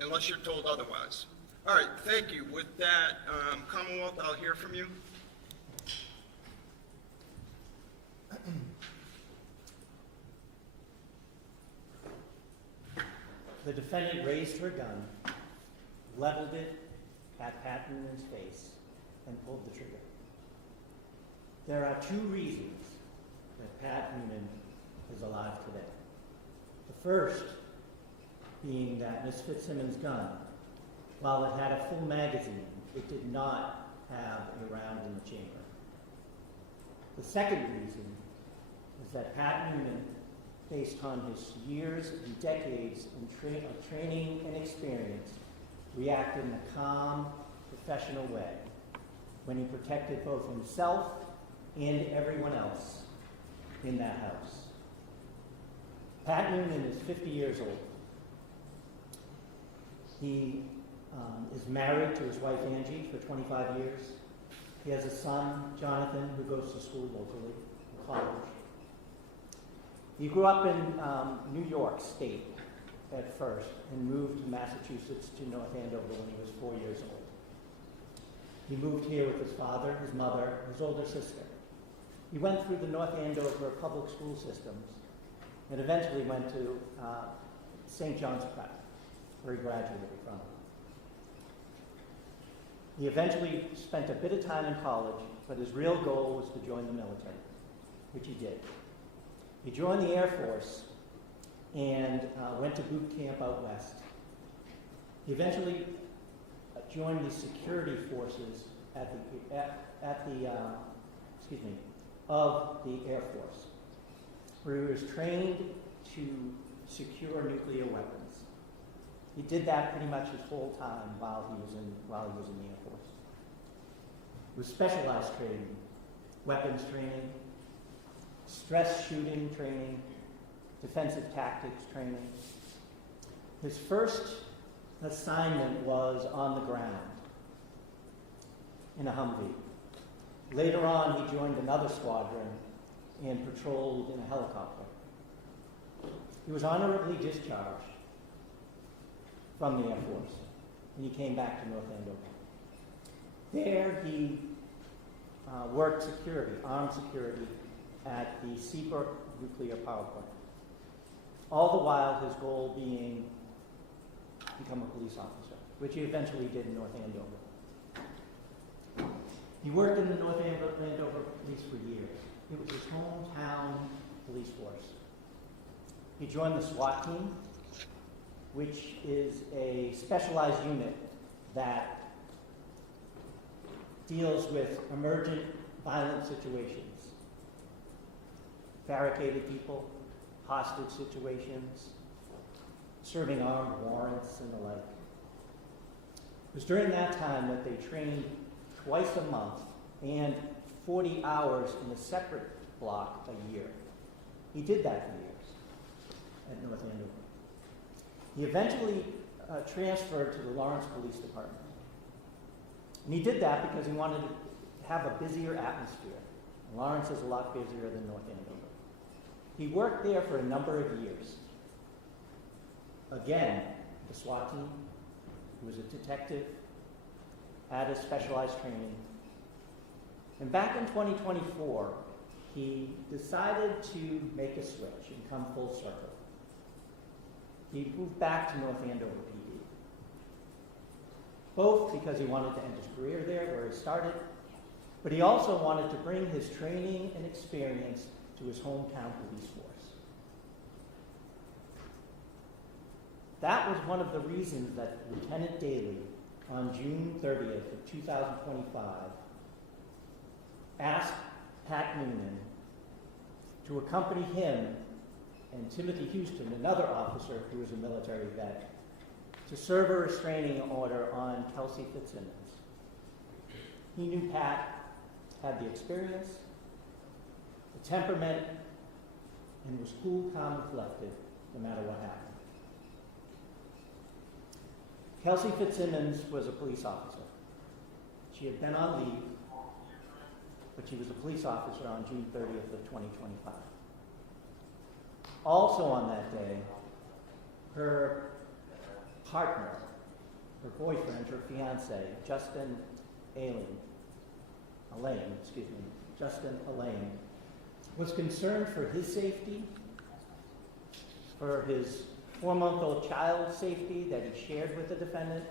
unless you're told otherwise. All right, thank you. With that, Commonwealth, I'll hear from you. The defendant raised her gun, leveled it at Pat Noonan's face, and pulled the trigger. There are two reasons that Pat Noonan is alive today. The first being that Ms. Fitzsimmons' gun, while it had a full magazine, it did not have a round in the chamber. The second reason is that Pat Noonan, based on his years and decades of training and experience, reacted in a calm, professional way when he protected both himself and everyone else in that house. Pat Noonan is 50 years old. He is married to his wife Angie for 25 years. He has a son, Jonathan, who goes to school locally, college. He grew up in New York State at first and moved to Massachusetts to North Andover when he was 4 years old. He moved here with his father, his mother, his older sister. He went through the North Andover public school systems and eventually went to St. John's Prep, where he graduated from. He eventually spent a bit of time in college, but his real goal was to join the military, which he did. He joined the Air Force and went to boot camp out west. He eventually joined the security forces of the Air Force, where he was trained to secure nuclear weapons. He did that pretty much his whole time while he was in the Air Force. It was specialized training, weapons training, stress shooting training, defensive tactics training. His first assignment was on the ground in a Humvee. Later on, he joined another squadron and patrolled in a helicopter. He was honorably discharged from the Air Force, and he came back to North Andover. There, he worked security, armed security, at the Seabrook nuclear power plant. All the while, his goal being to become a police officer, which he eventually did in North Andover. He worked in the North Andover police for years. It was his hometown police force. He joined the SWAT team, which is a specialized unit that deals with emergent violent situations, barricaded people, hostage situations, serving armed warrants and the like. It was during that time that they trained twice a month and 40 hours in a separate block a year. He did that for years at North Andover. He eventually transferred to the Lawrence Police Department. And he did that because he wanted to have a busier atmosphere. And Lawrence is a lot busier than North Andover. He worked there for a number of years. Again, the SWAT team, he was a detective, had his specialized training. And back in 2024, he decided to make a switch and come full circle. He moved back to North Andover PD, both because he wanted to end his career there where he started, but he also wanted to bring his training and experience to his hometown police force. That was one of the reasons that Lieutenant Daly, on June 30th of 2025, asked Pat Noonan to accompany him and Timothy Houston, another officer who was a military vet, to serve a restraining order on Kelsey Fitzsimmons. He knew Pat had the experience, the temperament, and was cool, calm, and collected no matter what happened. Kelsey Fitzsimmons was a police officer. She had been on leave, but she was a police officer on June 30th of 2025. Also on that day, her partner, her boyfriend, her fiance, Justin Allain, was concerned for his safety, for his 4-month-old child's safety that he shared with the defendant,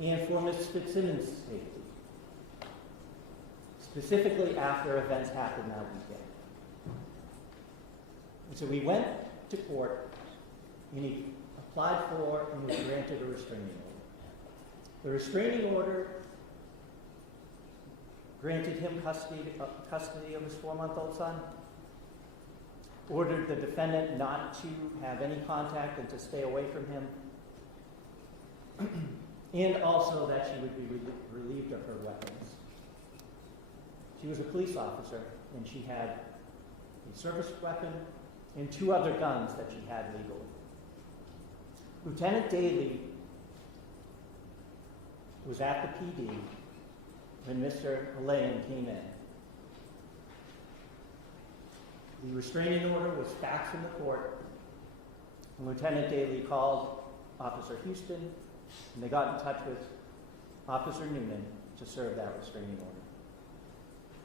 and for Ms. Fitzsimmons' safety, specifically after events happened that weekend. And so we went to court, and he applied for and was granted a restraining order. The restraining order granted him custody of his 4-month-old son, ordered the defendant not to have any contact and to stay away from him, and also that she would be relieved of her weapons. She was a police officer, and she had a service weapon and 2 other guns that she had legally. Lieutenant Daly was at the PD when Mr. Allain came in. The restraining order was faxed from the court, and Lieutenant Daly called Officer Houston, and they got in touch with Officer Newman to serve that restraining order.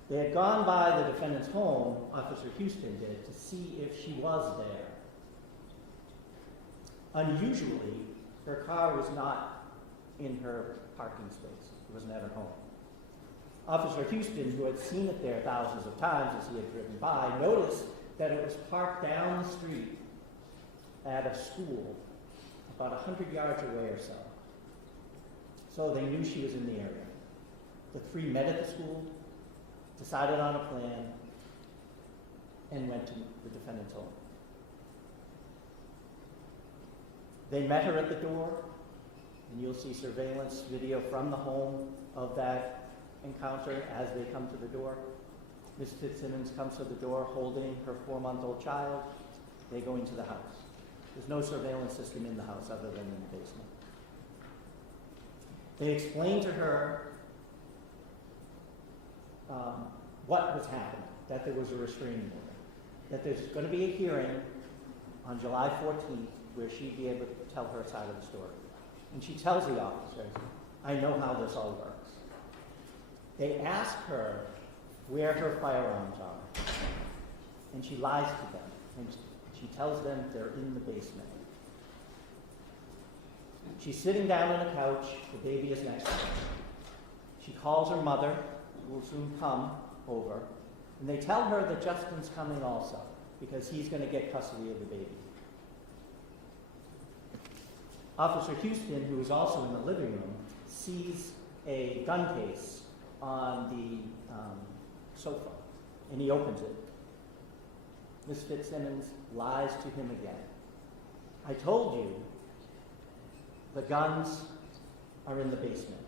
They had gone by the defendant's home, Officer Houston did, to see if she was there. Unusually, her car was not in her parking space. It wasn't at her home. Officer Houston, who had seen it there thousands of times as he had driven by, noticed that it was parked down the street at a school about 100 yards away or so. So they knew she was in the area. The 3 met at the school, decided on a plan, and went to the defendant's home. They met her at the door, and you'll see surveillance video from the home of that encounter as they come to the door. Ms. Fitzsimmons comes to the door holding her 4-month-old child. They go into the house. There's no surveillance system in the house other than in the basement. They explained to her what was happening, that there was a restraining order, that there's going to be a hearing on July 14th where she'd be able to tell her side of the story. And she tells the officers, I know how this all works. They ask her where her firearms are, and she lies to them, and she tells them they're in the basement. She's sitting down on a couch, the baby is next to her. She calls her mother, who will soon come over, and they tell her that Justin's coming also, because he's going to get custody of the baby. Officer Houston, who is also in the living room, sees a gun case on the sofa, and he opens it. Ms. Fitzsimmons lies to him again. I told you the guns are in the basement.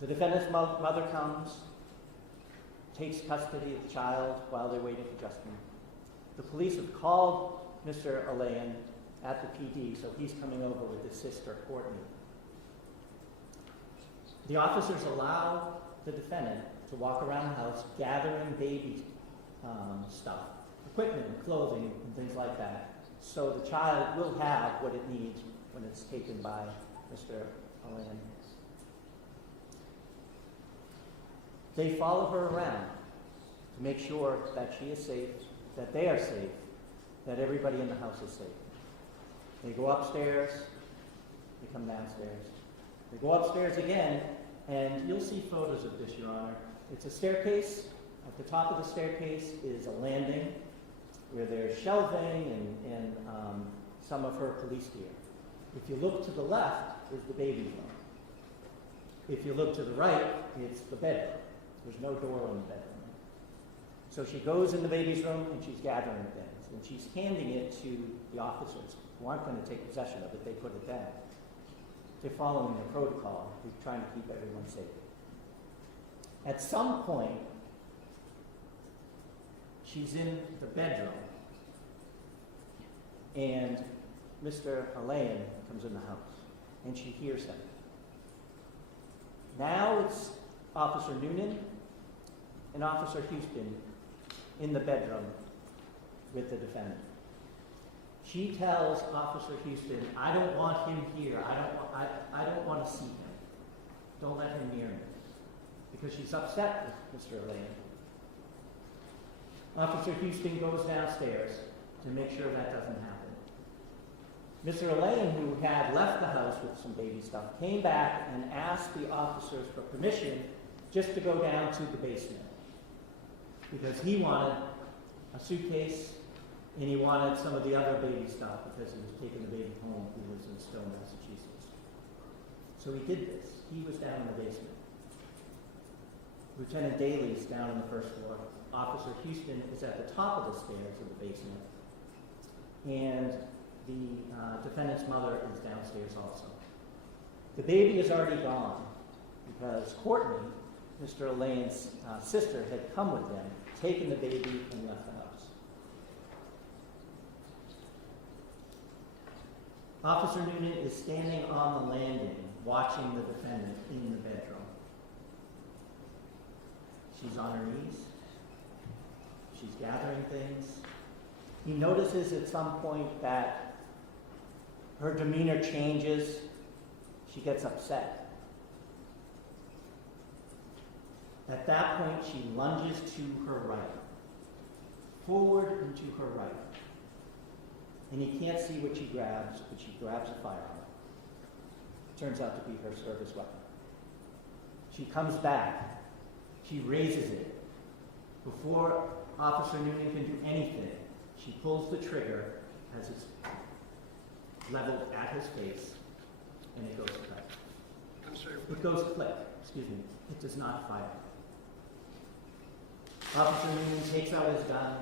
The defendant's mother comes, takes custody of the child while they're waiting for Justin. The police have called Mr. Allain at the PD, so he's coming over with his sister, Courtney. The officers allow the defendant to walk around the house gathering baby stuff, equipment and clothing and things like that, so the child will have what it needs when it's taken by Mr. Allain. They follow her around to make sure that she is safe, that they are safe, that everybody in the house is safe. They go upstairs, they come downstairs. They go upstairs again, and you'll see photos of this, Your Honor. It's a staircase. At the top of the staircase is a landing where there's shelving and some of her police gear. If you look to the left is the baby room. If you look to the right, it's the bedroom. There's no door in the bedroom. So she goes in the baby's room and she's gathering things, and she's handing it to the officers who aren't going to take possession of it. They put it down. They're following their protocol. They're trying to keep everyone safe. At some point, she's in the bedroom, and Mr. Allain comes in the house, and she hears him. Now it's Officer Noonan and Officer Houston in the bedroom with the defendant. She tells Officer Houston, I don't want him here. I don't want to see him. Don't let him near me. Because she's upset with Mr. Elaine. Officer Houston goes downstairs to make sure that doesn't happen. Mr. Elaine, who had left the house with some baby stuff, came back and asked the officers for permission just to go down to the basement. Because he wanted a suitcase and he wanted some of the other baby stuff because he was taking the baby home. He lives in Stone, Massachusetts. So he did this. He was down in the basement. Lieutenant Daly's down on the first floor. Officer Houston is at the top of the stairs of the basement. And the defendant's mother is downstairs also. The baby is already gone because Courtney, Mr. Elaine's sister, had come with them, taken the baby, and left the house. Officer Noonan is standing on the landing, watching the defendant in the bedroom. She's on her knees. She's gathering things. He notices at some point that her demeanor changes. She gets upset. At that point, she lunges to her right, forward and to her right. And he can't see what she grabs, but she grabs a firearm. Turns out to be her service weapon. She comes back. She raises it. Before Officer Noonan can do anything, she pulls the trigger as it's leveled at his face, and it goes click. I'm sorry. It goes click, excuse me. It does not fire. Officer Noonan takes out his gun,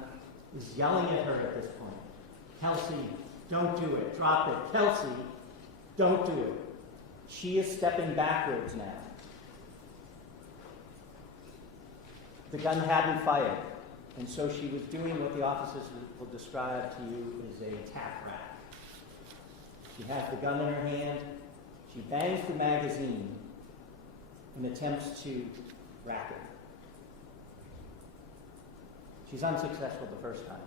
is yelling at her at this point. Kelsey, don't do it. Drop it. Kelsey, don't do it. She is stepping backwards now. The gun hadn't fired, and so she was doing what the officers will describe to you as a tack rack. She has the gun in her hand. She bangs the magazine and attempts to rack it. She's unsuccessful the first time.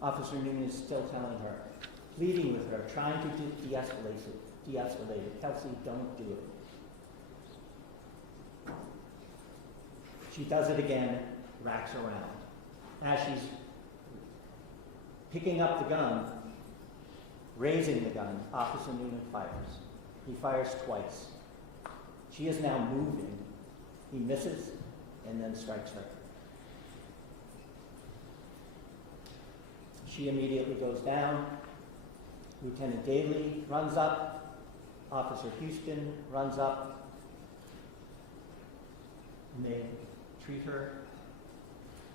Officer Noonan is still telling her, pleading with her, trying to de-escalate it. Kelsey, don't do it. She does it again, racks around. As she's picking up the gun, raising the gun, Officer Noonan fires. He fires twice. She is now moving. He misses and then strikes her. She immediately goes down. Lieutenant Daly runs up. Officer Houston runs up. And they treat her.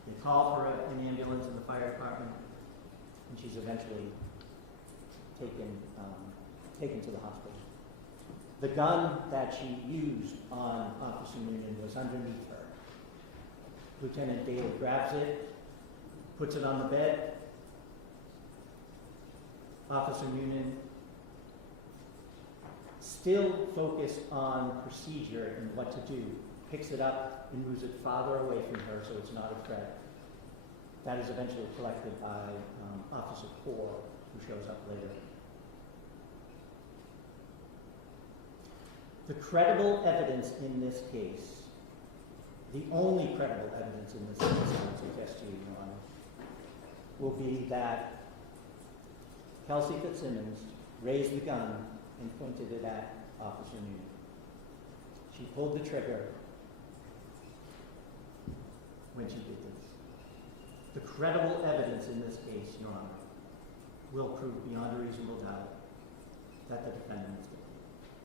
They call for an ambulance in the fire department, and she's eventually taken to the hospital. The gun that she used on Officer Noonan was underneath her. Lieutenant Daly grabs it, puts it on the bed. Officer Noonan, still focused on procedure and what to do, picks it up and moves it farther away from her so it's not a threat. That is eventually collected by Officer Poor, who shows up later. The credible evidence in this case, the only credible evidence in this case, I would suggest to you, Your Honor, will be that Kelsey Fitzsimmons raised the gun and pointed it at Officer Noonan. She pulled the trigger when she did this. The credible evidence in this case, Your Honor, will prove beyond a reasonable doubt that the defendant is guilty.